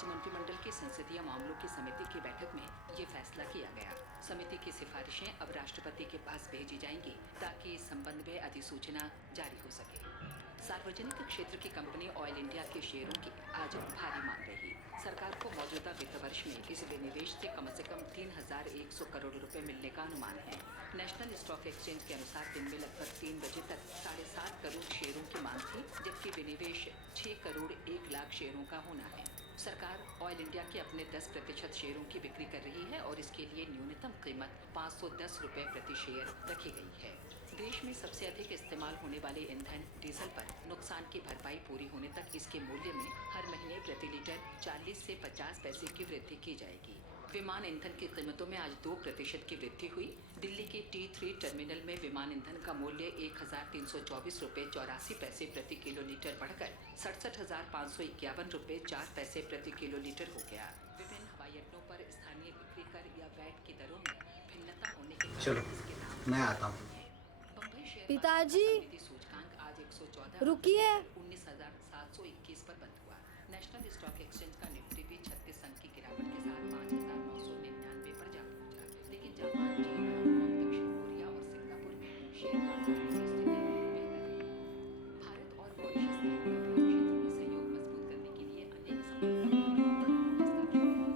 राज्य मंत्रिमंडल की संसदीय मामलों की समिति की बैठक में ये फैसला किया गया। समिति की सिफारिशें अब राष्ट्रपति के पास भेजी जाएंगी ताकि इस संबंध में अधिसूचना जारी हो सके। सार्वजनिक क्षेत्र की कंपनी ऑयल इंडिया के शेयरों की आज भारी मांग रही। सरकार को मौजूदा वित्त वर्ष में इस विनिवेश से कम 3,100 करोड़ रुपए मिलने का अनुमान है। नेशनल स्टॉक एक्सचेंज के अनुसार दिन में लगभग 3 बजे तक 7.5 करोड़ शेयरों की मांग थी, जबकि विनिवेश 6 करोड़ 1 लाख शेयरों का होना है। सरकार ऑयल इंडिया के अपने 10% शेयरों की बिक्री कर रही है और इसके लिए न्यूनतम कीमत 510 रुपए प्रति शेयर रखी गई है। देश में सबसे अधिक इस्तेमाल होने वाले ईंधन डीजल पर नुकसान की भरपाई पूरी होने तक इसके मूल्य में हर महीने प्रति लीटर 40 से 50 पैसे की वृद्धि की जाएगी। विमान ईंधन की कीमतों में आज 2% की वृद्धि हुई। दिल्ली के T3 टर्मिनल में विमान ईंधन का मूल्य 1,324 रुपए 84 पैसे प्रति किलोलीटर बढ़कर 67,551 रुपए 4 पैसे प्रति किलोलीटर हो गया। विभिन्न हवाई अड्डों पर स्थानीय बिक्री कर या वैट की दरों में भिन्नता होने के चलो मैं आता हूँ। पिताजी सूचकांक आज 114 रुकिए। 19,721 पर बंद हुआ। नेशनल स्टॉक एक्सचेंज का निफ्टी भी 36 अंक की गिरावट के साथ 5,999 पर जा पहुंचा, लेकिन जापान, चीन, हांगकांग, दक्षिण कोरिया और सिंगापुर में शेयर बाजार की स्थिति बेहतर रही। भारत और मॉरिशस ने व्यापार क्षेत्र में सहयोग मजबूत करने के लिए अनेक समझौतों और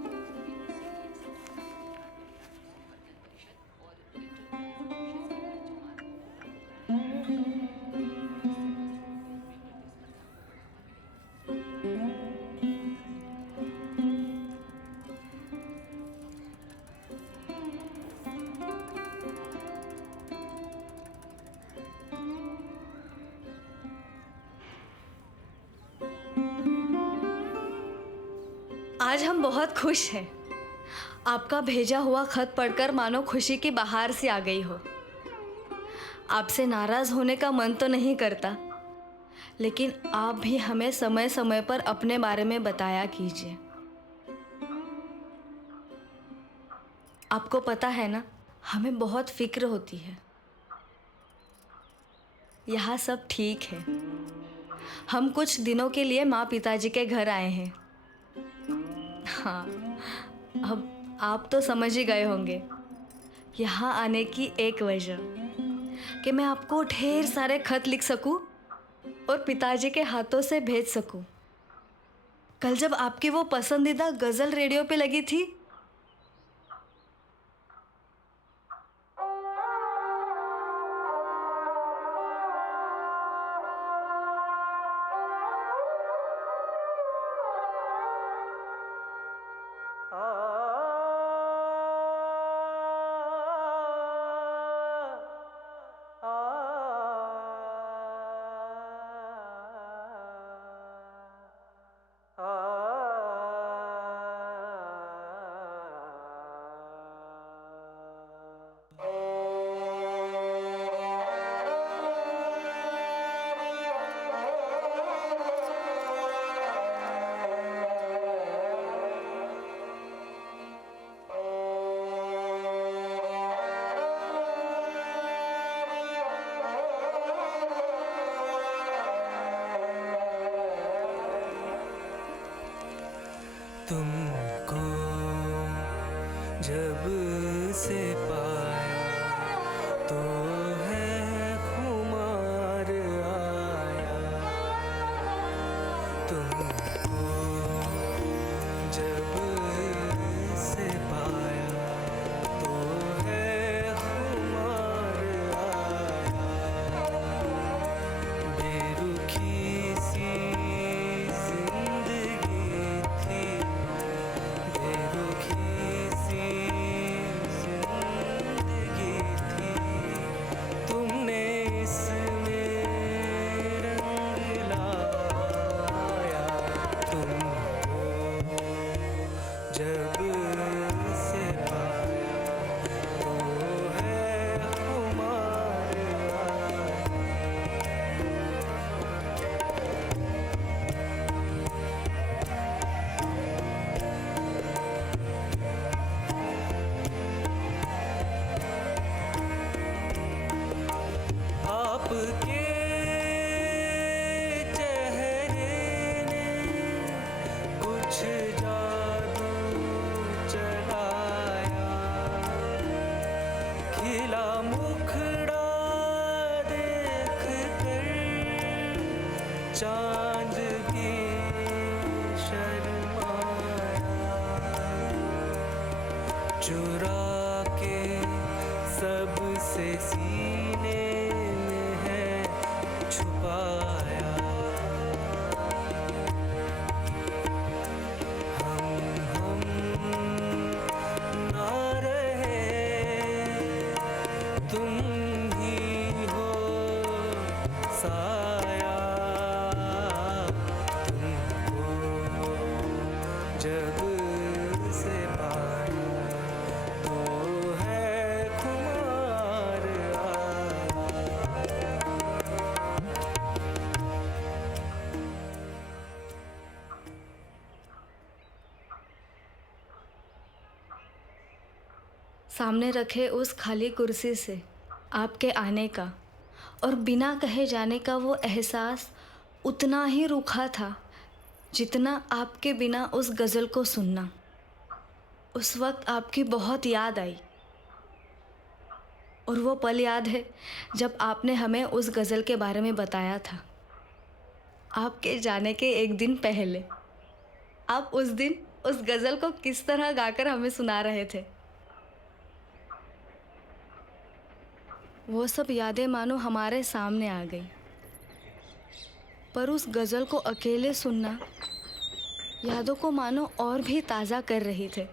आज हम बहुत खुश हैं। आपका भेजा हुआ खत पढ़कर मानो खुशी की बहार सी आ गई हो। आपसे नाराज़ होने का मन तो नहीं करता, लेकिन आप भी हमें समय समय पर अपने बारे में बताया कीजिए। आपको पता है ना, हमें बहुत फिक्र होती है। यहाँ सब ठीक है। हम कुछ दिनों के लिए माँ पिताजी के घर आए हैं। हाँ, अब आप तो समझ ही गए होंगे यहाँ आने की एक वजह, कि मैं आपको ढेर सारे खत लिख सकूं और पिताजी के हाथों से भेज सकूं। कल जब आपकी वो पसंदीदा गज़ल रेडियो पे लगी थी, तुमको जब से पाया तो है खुमार आया। तुमको जब से पाया तो है खुमार आया। बेरुखी सी आपके चेहरे ने कुछ जा चुरा के सबसे सीने में है छुपाया। हम ना रहे, तुम ही हो साया। तुमको जब से पाया तो है खुमार आया। सामने रखे उस खाली कुर्सी से आपके आने का और बिना कहे जाने का वो एहसास उतना ही रूखा था जितना आपके बिना उस गज़ल को सुनना। उस वक्त आपकी बहुत याद आई और वो पल याद है जब आपने हमें उस गज़ल के बारे में बताया था। आपके जाने के एक दिन पहले आप उस दिन उस गज़ल को किस तरह गाकर हमें सुना रहे थे। वो सब यादें मानो हमारे सामने आ गई, पर उस गज़ल को अकेले सुनना यादों को मानो और भी ताज़ा कर रही थे।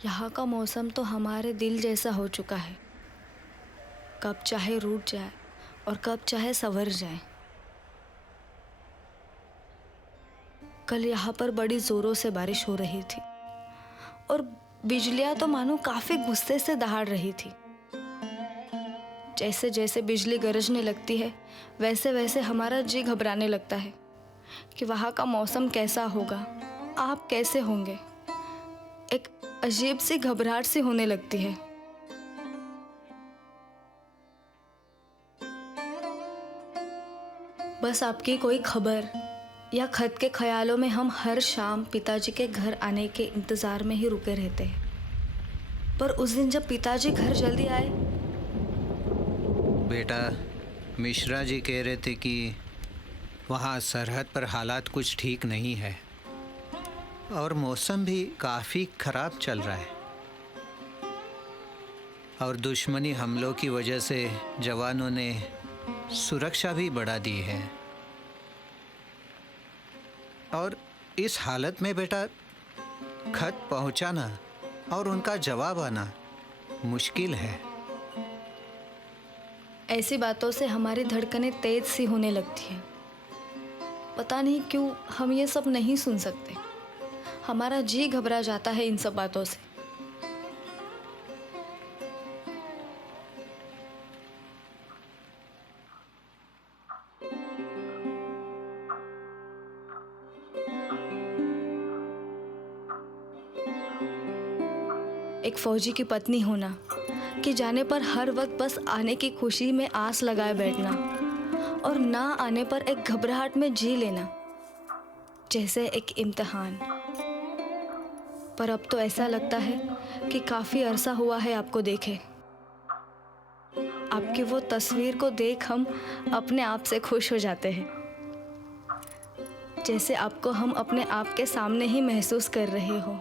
यहाँ का मौसम तो हमारे दिल जैसा हो चुका है, कब चाहे रूठ जाए और कब चाहे संवर जाए। कल यहाँ पर बड़ी ज़ोरों से बारिश हो रही थी और बिजलियाँ तो मानो काफ़ी गुस्से से दहाड़ रही थी। जैसे जैसे बिजली गरजने लगती है वैसे वैसे हमारा जी घबराने लगता है कि वहाँ का मौसम कैसा होगा, आप कैसे होंगे। एक अजीब सी घबराहट सी होने लगती है। बस आपकी कोई खबर या खत के ख्यालों में हम हर शाम पिताजी के घर आने के इंतज़ार में ही रुके रहते हैं। पर उस दिन जब पिताजी घर जल्दी आए। बेटा, मिश्रा जी कह रहे थे कि वहाँ सरहद पर हालात कुछ ठीक नहीं है और मौसम भी काफ़ी ख़राब चल रहा है और दुश्मनी हमलों की वजह से जवानों ने सुरक्षा भी बढ़ा दी है। और इस हालत में बेटा खत पहुंचाना और उनका जवाब आना मुश्किल है। ऐसी बातों से हमारी धड़कनें तेज सी होने लगती हैं। पता नहीं क्यों हम ये सब नहीं सुन सकते। हमारा जी घबरा जाता है इन सब बातों से। एक फौजी की पत्नी होना कि जाने पर हर वक्त बस आने की खुशी में आस लगाए बैठना और ना आने पर एक घबराहट में जी लेना, जैसे एक इम्तिहान। पर अब तो ऐसा लगता है कि काफ़ी अरसा हुआ है आपको देखे। आपकी वो तस्वीर को देख हम अपने आप से खुश हो जाते हैं, जैसे आपको हम अपने आप के सामने ही महसूस कर रहे हो।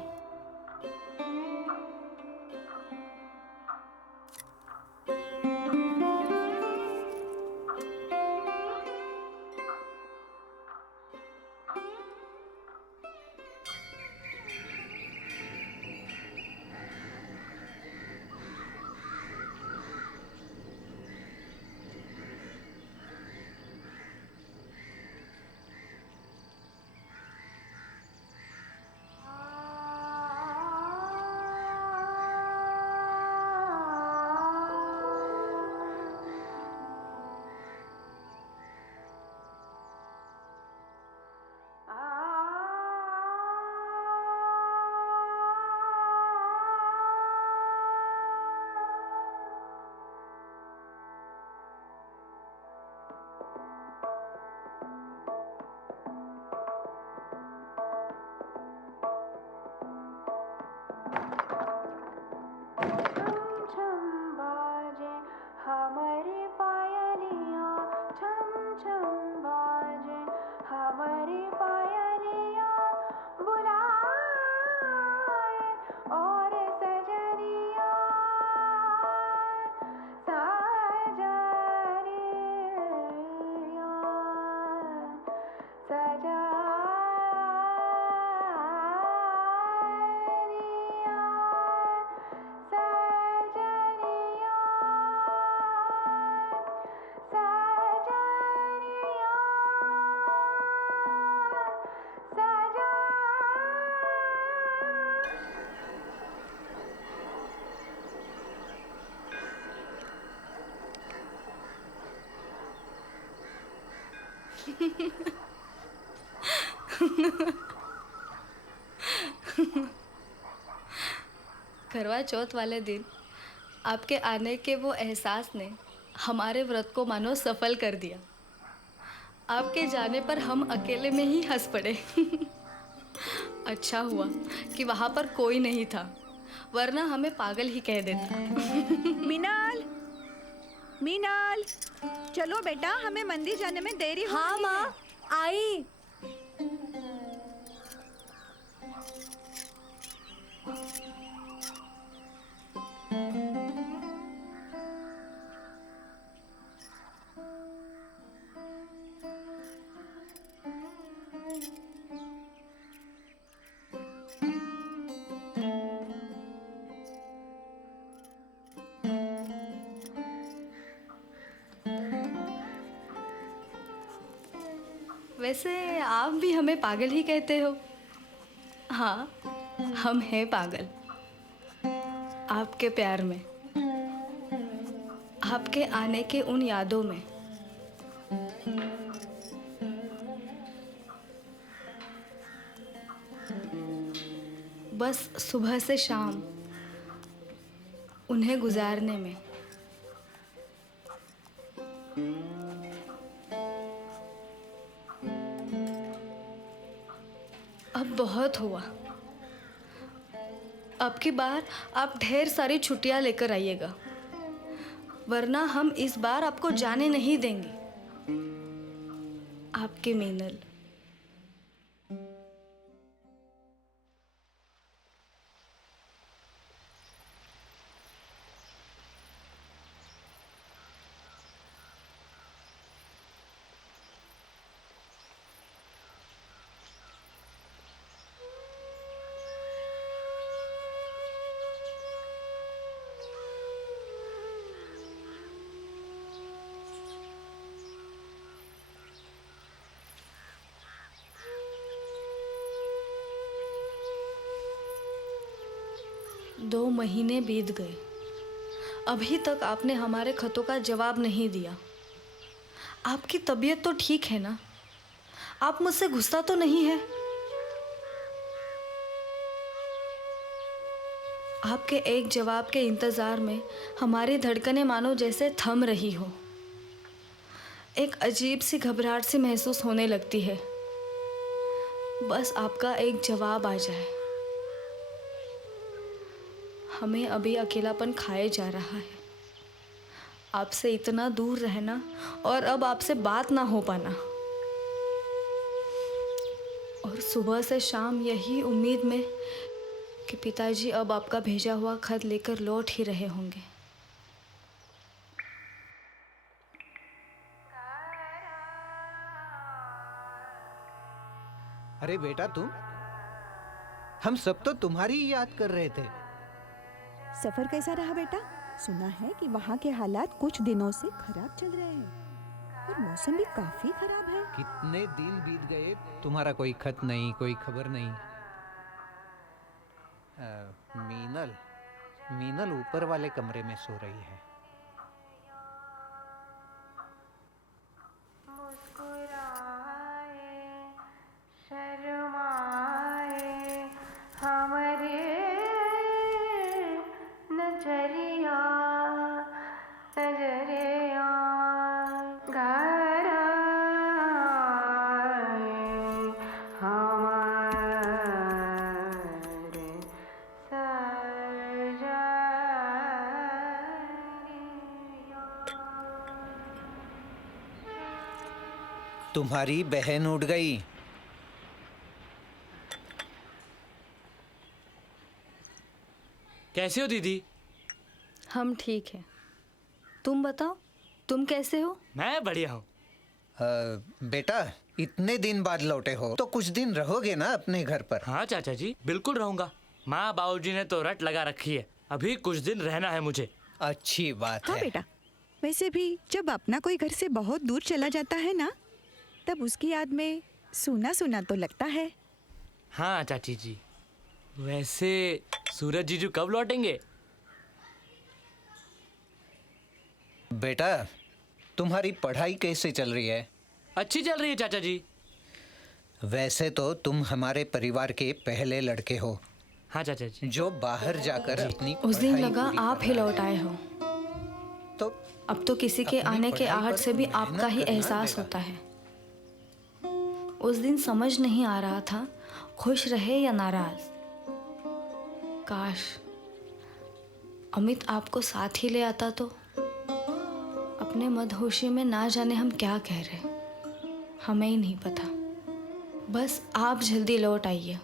करवा चौथ वाले दिन आपके आने के वो एहसास ने हमारे व्रत को मानो सफल कर दिया। आपके जाने पर हम अकेले में ही हंस पड़े। अच्छा हुआ कि वहाँ पर कोई नहीं था, वरना हमें पागल ही कह देता। मीनाल, मीनाल, चलो बेटा, हमें मंदिर जाने में देरी हो हाँ रही माँ, है। आई। वैसे आप भी हमें पागल ही कहते हो। हाँ, हम हैं पागल आपके प्यार में, आपके आने के उन यादों में। बस सुबह से शाम उन्हें गुजारने में। अब बहुत हुआ। अब की बार आप ढेर सारी छुट्टियां लेकर आइएगा, वरना हम इस बार आपको जाने नहीं देंगे। आपके मीनल। दो महीने बीत गए, अभी तक आपने हमारे खतों का जवाब नहीं दिया। आपकी तबीयत तो ठीक है ना? आप मुझसे गुस्सा तो नहीं है? आपके एक जवाब के इंतज़ार में हमारी धड़कनें मानो जैसे थम रही हो। एक अजीब सी घबराहट सी महसूस होने लगती है। बस आपका एक जवाब आ जाए। हमें अभी अकेलापन खाए जा रहा है। आपसे इतना दूर रहना और अब आपसे बात ना हो पाना, और सुबह से शाम यही उम्मीद में कि पिताजी अब आपका भेजा हुआ खत लेकर लौट ही रहे होंगे। अरे बेटा, हम सब तो तुम्हारी ही याद कर रहे थे। सफर कैसा रहा बेटा? सुना है कि वहाँ के हालात कुछ दिनों से खराब चल रहे हैं और मौसम भी काफी खराब है। कितने दिन बीत गए, तुम्हारा कोई खत नहीं, कोई खबर नहीं। मीनल ऊपर वाले कमरे में सो रही है। तुम्हारी बहन उठ गई। कैसे हो दीदी? हम ठीक हैं। तुम बताओ, तुम कैसे हो? मैं बढ़िया हूँ। बेटा, इतने दिन बाद लौटे हो तो कुछ दिन रहोगे ना अपने घर पर? हाँ चाचा जी, बिल्कुल रहूंगा। माँ बाबूजी ने तो रट लगा रखी है, अभी कुछ दिन रहना है मुझे। अच्छी बात हाँ है। बेटा, वैसे भी जब अपना कोई घर से बहुत दूर चला जाता है ना, तब उसकी याद में सूना सूना तो लगता है। हाँ चाची जी, वैसे सूरज जीजू कब लौटेंगे? बेटा, तुम्हारी पढ़ाई कैसे चल रही है? अच्छी चल रही है चाचा जी। वैसे तो तुम हमारे परिवार के पहले लड़के हो हाँ चाचा जी। जो बाहर जाकर अपनी उस दिन पढ़ाई लगा पूरी आप कर ही रहा लौट है। आए हो। तो अब तो किसी के अपनी आने के पढ़ाई आहट पर से भी आपका मेहनत ही करना एहसास पड़ेगा। होता है। उस दिन समझ नहीं आ रहा था खुश रहे या नाराज। काश अमित आपको साथ ही ले आता तो। अपने मदहोशी में ना जाने हम क्या कह रहे, हमें ही नहीं पता। बस आप जल्दी लौट आइए।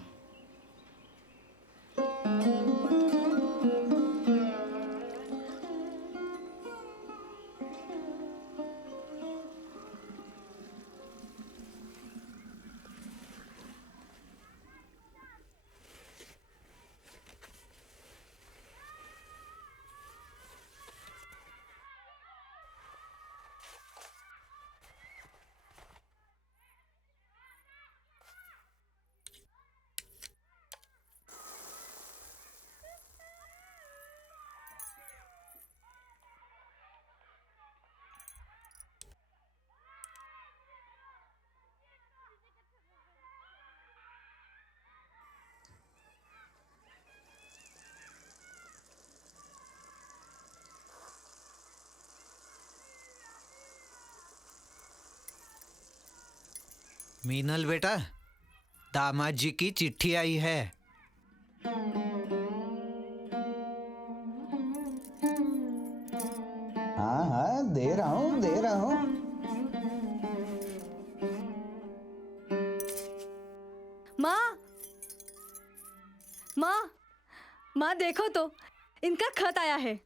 मीनल बेटा, दामाद जी की चिट्ठी आई है। हाँ हाँ, दे रहा हूँ दे रहा हूँ। माँ, माँ, माँ देखो तो इनका खत आया है।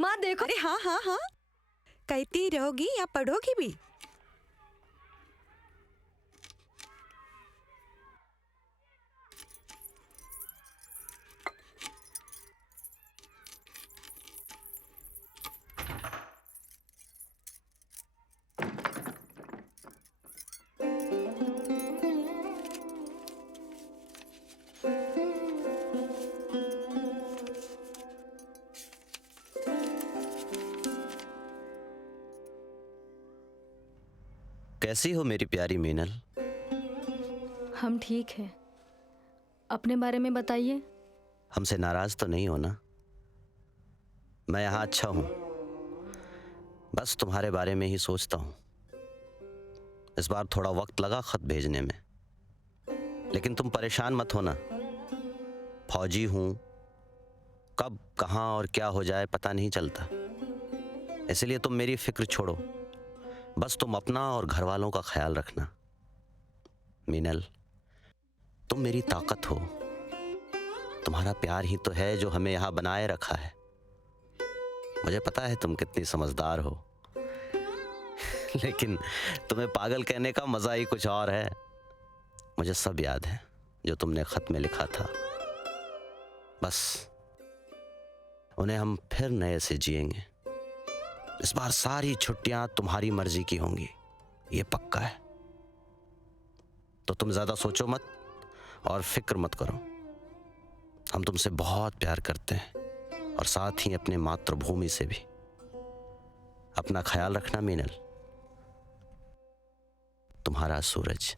माँ देखो। अरे हाँ हाँ हाँ, कहती रहोगी या पढ़ोगी भी? कैसी हो मेरी प्यारी मीनल? हम ठीक हैं। अपने बारे में बताइए। हमसे नाराज तो नहीं हो ना? मैं यहाँ अच्छा हूँ, बस तुम्हारे बारे में ही सोचता हूँ। इस बार थोड़ा वक्त लगा खत भेजने में, लेकिन तुम परेशान मत होना। फौजी हूँ, कब कहाँ और क्या हो जाए पता नहीं चलता, इसलिए तुम मेरी फिक्र छोड़ो। बस तुम अपना और घर वालों का ख्याल रखना। मीनल, तुम मेरी ताकत हो। तुम्हारा प्यार ही तो है जो हमें यहाँ बनाए रखा है। मुझे पता है तुम कितनी समझदार हो, लेकिन तुम्हें पागल कहने का मजा ही कुछ और है। मुझे सब याद है जो तुमने खत में लिखा था। बस उन्हें हम फिर नए से जिएंगे। इस बार सारी छुट्टियां तुम्हारी मर्जी की होंगी, ये पक्का है। तो तुम ज्यादा सोचो मत और फिक्र मत करो। हम तुमसे बहुत प्यार करते हैं, और साथ ही अपने मातृभूमि से भी। अपना ख्याल रखना मीनल। तुम्हारा सूरज।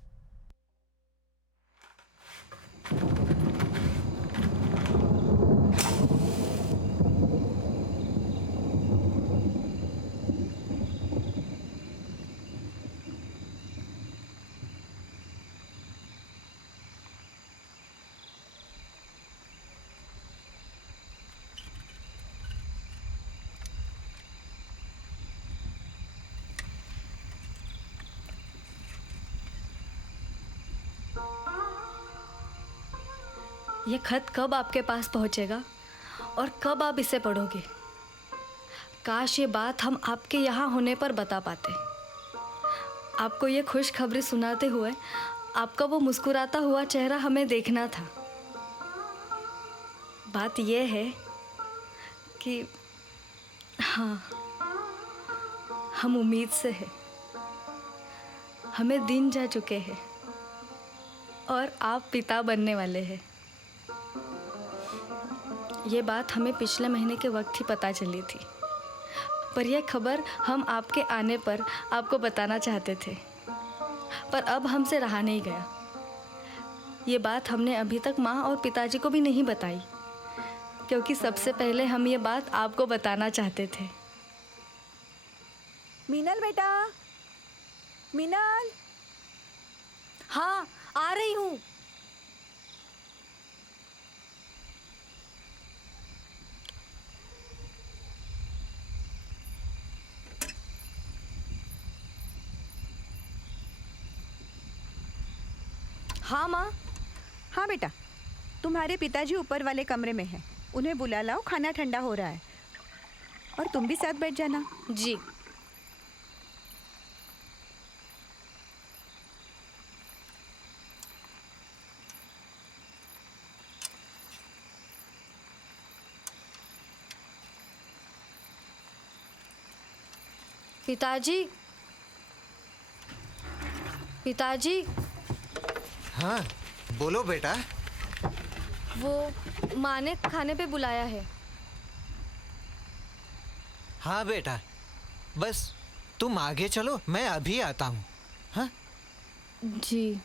ये खत कब आपके पास पहुंचेगा और कब आप इसे पढ़ोगे? काश ये बात हम आपके यहाँ होने पर बता पाते। आपको ये खुशखबरी सुनाते हुए आपका वो मुस्कुराता हुआ चेहरा हमें देखना था। बात ये है कि हाँ, हम उम्मीद से हैं। हमें दिन जा चुके हैं और आप पिता बनने वाले हैं। ये बात हमें पिछले महीने के वक्त ही पता चली थी, पर यह खबर हम आपके आने पर आपको बताना चाहते थे। पर अब हमसे रहा नहीं गया। ये बात हमने अभी तक माँ और पिताजी को भी नहीं बताई, क्योंकि सबसे पहले हम ये बात आपको बताना चाहते थे। मीनल बेटा, मीनल। हाँ, आ रही हूँ। हाँ माँ। हाँ बेटा, तुम्हारे पिताजी ऊपर वाले कमरे में हैं। उन्हें बुला लाओ, खाना ठंडा हो रहा है। और तुम भी साथ बैठ जाना। जी। पिताजी, पिताजी। हाँ, बोलो बेटा। वो माँ ने खाने पे बुलाया है। हाँ बेटा, बस तुम आगे चलो, मैं अभी आता हूँ। हाँ जी।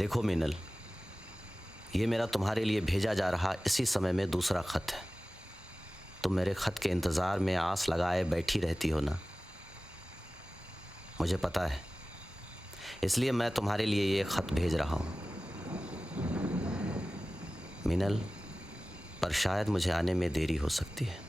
देखो मीनल, ये मेरा तुम्हारे लिए भेजा जा रहा इसी समय में दूसरा खत है। तुम मेरे खत के इंतज़ार में आस लगाए बैठी रहती हो ना, मुझे पता है, इसलिए मैं तुम्हारे लिए ये खत भेज रहा हूँ मीनल, पर शायद मुझे आने में देरी हो सकती है।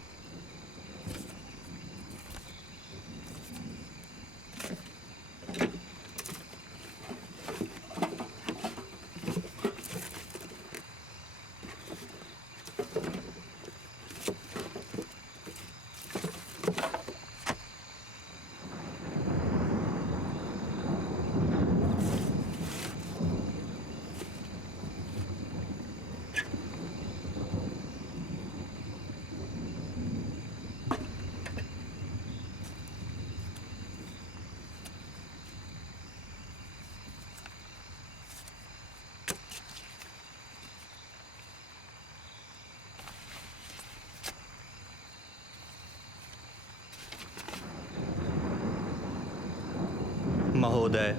महोदय,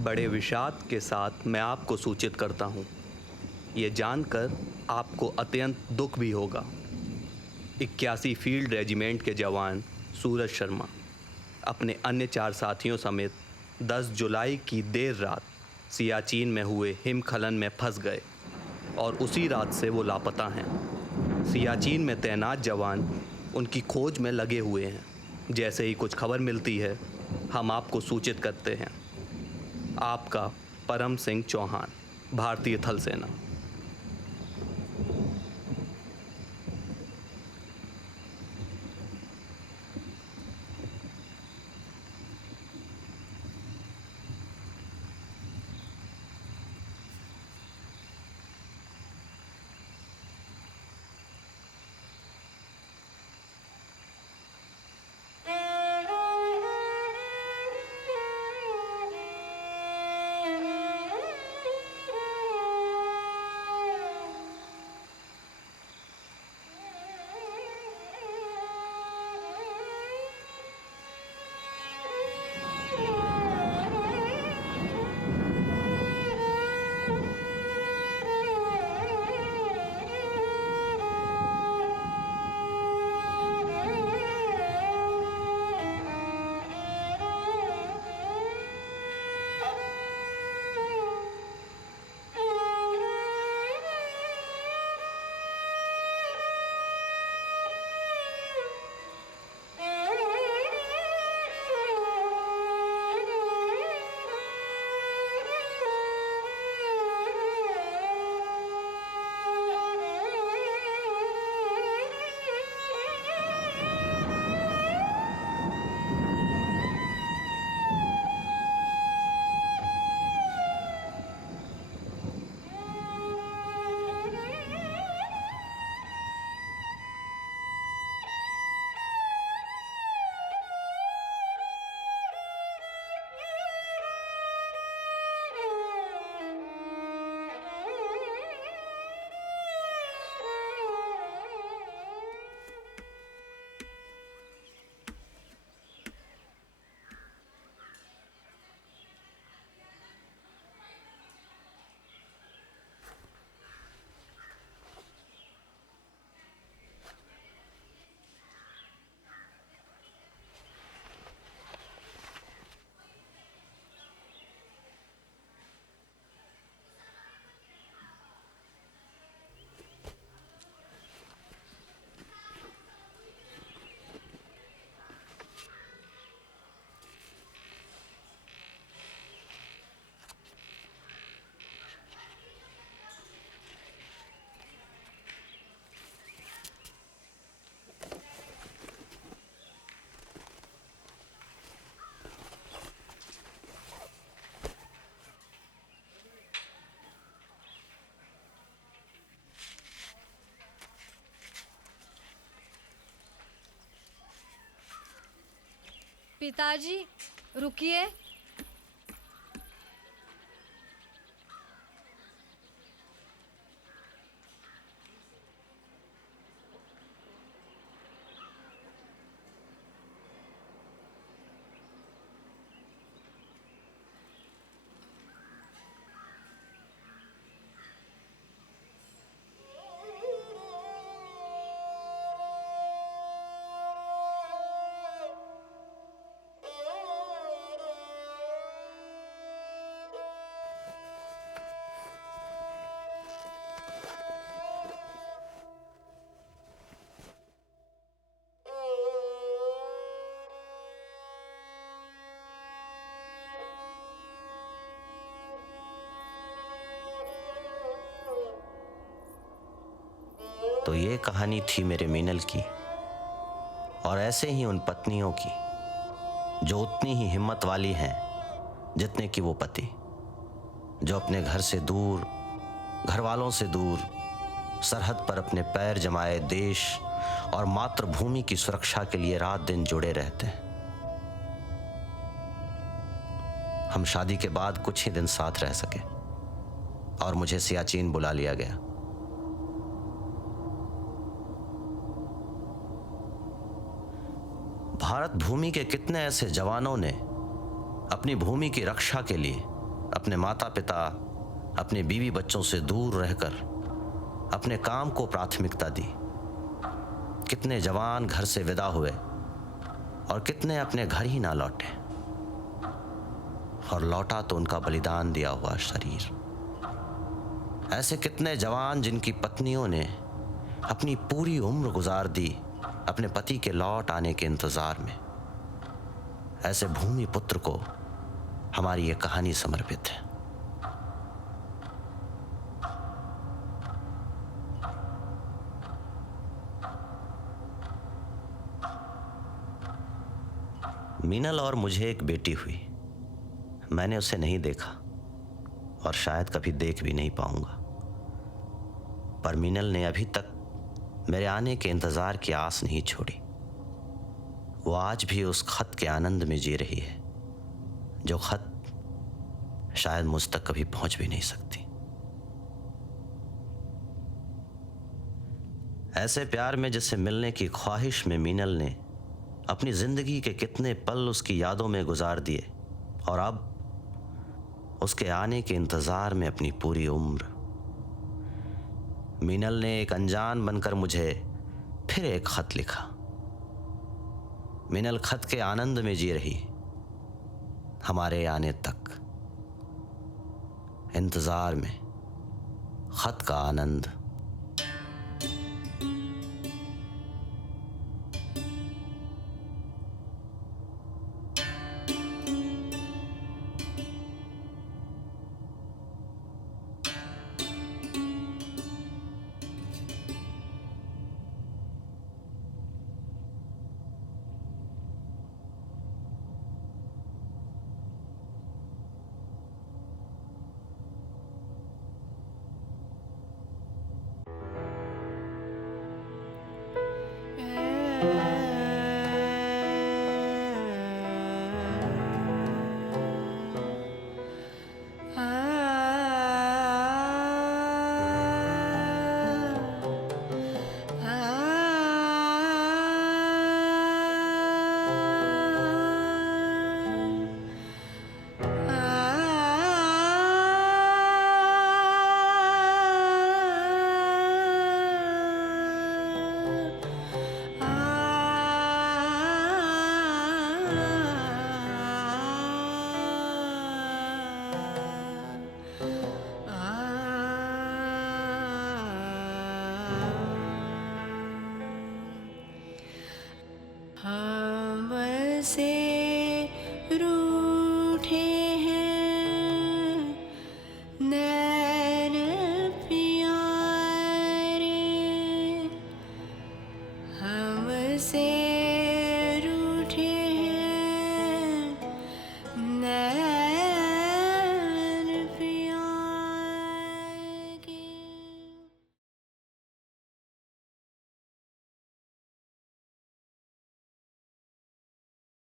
बड़े विषाद के साथ मैं आपको सूचित करता हूँ, ये जानकर आपको अत्यंत दुख भी होगा। 81 फील्ड रेजिमेंट के जवान सूरज शर्मा अपने अन्य 4 साथियों समेत 10 जुलाई की देर रात सियाचिन में हुए हिमस्खलन में फंस गए और उसी रात से वो लापता हैं। सियाचिन में तैनात जवान उनकी खोज में लगे हुए हैं। जैसे ही कुछ खबर मिलती है हम आपको सूचित करते हैं। आपका परम सिंह चौहान, भारतीय थल सेना। पिताजी रुकिए। तो ये कहानी थी मेरे मीनल की, और ऐसे ही उन पत्नियों की जो उतनी ही हिम्मत वाली हैं जितने कि वो पति, जो अपने घर से दूर, घर वालों से दूर, सरहद पर अपने पैर जमाए देश और मातृभूमि की सुरक्षा के लिए रात दिन जुड़े रहते हैं। हम शादी के बाद कुछ ही दिन साथ रह सके और मुझे सियाचिन बुला लिया गया। भारत भूमि के कितने ऐसे जवानों ने अपनी भूमि की रक्षा के लिए अपने माता पिता, अपने बीवी बच्चों से दूर रहकर अपने काम को प्राथमिकता दी। कितने जवान घर से विदा हुए और कितने अपने घर ही ना लौटे, और लौटा तो उनका बलिदान दिया हुआ शरीर। ऐसे कितने जवान जिनकी पत्नियों ने अपनी पूरी उम्र गुजार दी अपने पति के लौट आने के इंतजार में। ऐसे भूमि पुत्र को हमारी ये कहानी समर्पित है। मीनल और मुझे एक बेटी हुई। मैंने उसे नहीं देखा और शायद कभी देख भी नहीं पाऊंगा, पर मीनल ने अभी तक मेरे आने के इंतजार की आस नहीं छोड़ी। वो आज भी उस खत के आनंद में जी रही है, जो खत शायद मुझ तक कभी पहुंच भी नहीं सकती। ऐसे प्यार में जिसे मिलने की ख्वाहिश में मीनल ने अपनी जिंदगी के कितने पल उसकी यादों में गुजार दिए, और अब उसके आने के इंतजार में अपनी पूरी उम्र। मीनल ने एक अनजान बनकर मुझे फिर एक खत लिखा। मीनल खत के आनंद में जी रही, हमारे आने तक इंतजार में खत का आनंद। हमसे